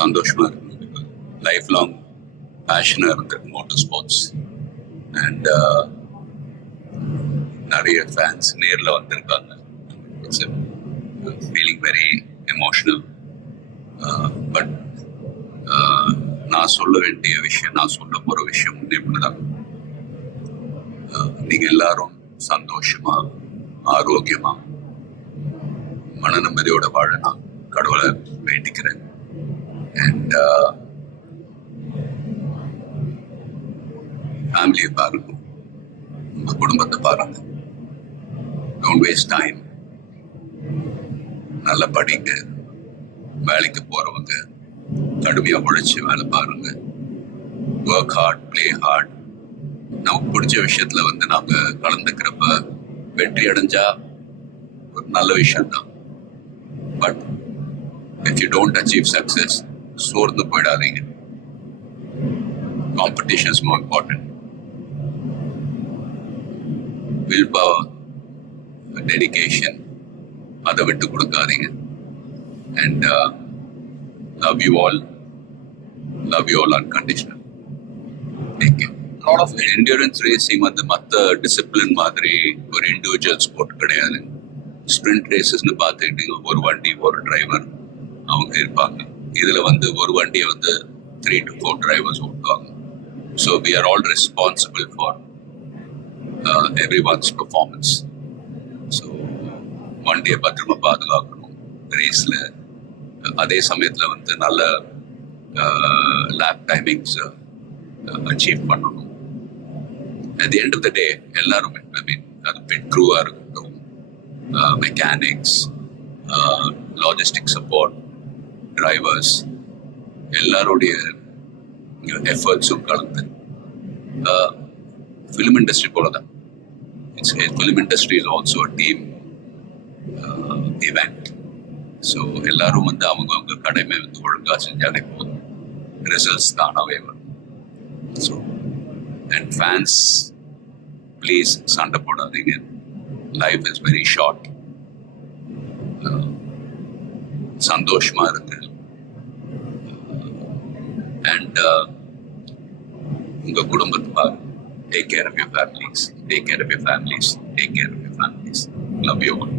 சந்தோஷமா இருக்கு. Life long பேஷனா இருந்திருக்கு மோட்டார் ஸ்போர்ட்ஸ். அண்ட் நிறைய ஃபேன்ஸ் நேரில் வந்திருக்காங்க. It's feeling very emotional. But நான் சொல்ல வேண்டிய விஷயம், நான் சொல்ல போகிற விஷயம் இப்படிதான். நீங்கள் எல்லாரும் சந்தோஷமா, ஆரோக்கியமா, மன நிம்மதியோட வாழ நான் கடவுளை வேண்டிக்கிறேன். அண்ட் ஃபேமிலியை பாருங்க, உங்க குடும்பத்தை பாருங்க. Don't waste time. நல்லா படிங்க. வேலைக்கு போறவங்க கடுமையா உழைச்சி வேலை பாருங்க. Work hard, play hard. நமக்கு பிடிச்ச விஷயத்துல நாம கலந்துக்கிறப்ப வெற்றி அடைஞ்சா ஒரு நல்ல விஷயம் தான். But if you don't achieve success, சோர்ந்து போயிடாதீங்க. Competition is more important. Willpower, dedication, அதை விட்டு கொடுக்காதீங்க. And love you all unconditional. Take care. lot of endurance racing மற்ற டிசிப்ளின் மாதிரி ஒரு இண்டிவிஜுவல் ஸ்போர்ட் கிடையாது. ஸ்பிரிண்ட் ரேசஸ்ன்னு பார்த்துக்கிட்டீங்க, ஒரு வண்டி ஒரு டிரைவர் அவங்க இருப்பாங்க. இதுல ஒரு வண்டியை 3 to 4 drivers ஓட்டுவாங்க. So we are all responsible for everyone's performance. So வண்டியை பத்திரமா பாதுகாக்கணும் ரேஸ்ல. அதே சமயத்துல நல்ல லேப் டைமிங்ஸ் அச்சீவ் பண்ணணும். At the end of the day, எல்லாரும் அது பிட் க்ரூவா இருக்கட்டும், மெக்கானிக்ஸ், லாஜிஸ்டிக் சப்போர்ட், டிரைவர்ஸ், எல்லாருடைய எஃபர்ட்ஸும் கலந்து ஃபிலிம் இண்டஸ்ட்ரி போல தான். Film industry is also a team event. So எல்லாரும் அவங்க கடமை ஒழுங்காக செஞ்சாலே போதும், ரிசல்ட்ஸ் தானாகவே வரும். ஸோ அண்ட் ஃபேன்ஸ், ப்ளீஸ் சண்டை போடாதீங்க. Life is very short. சந்தோஷமா இருக்கு. அண்ட் உங்க குடும்பத்தை பாருங்க. Take care of your families. Take care of your families. Take care of your families. Love you all.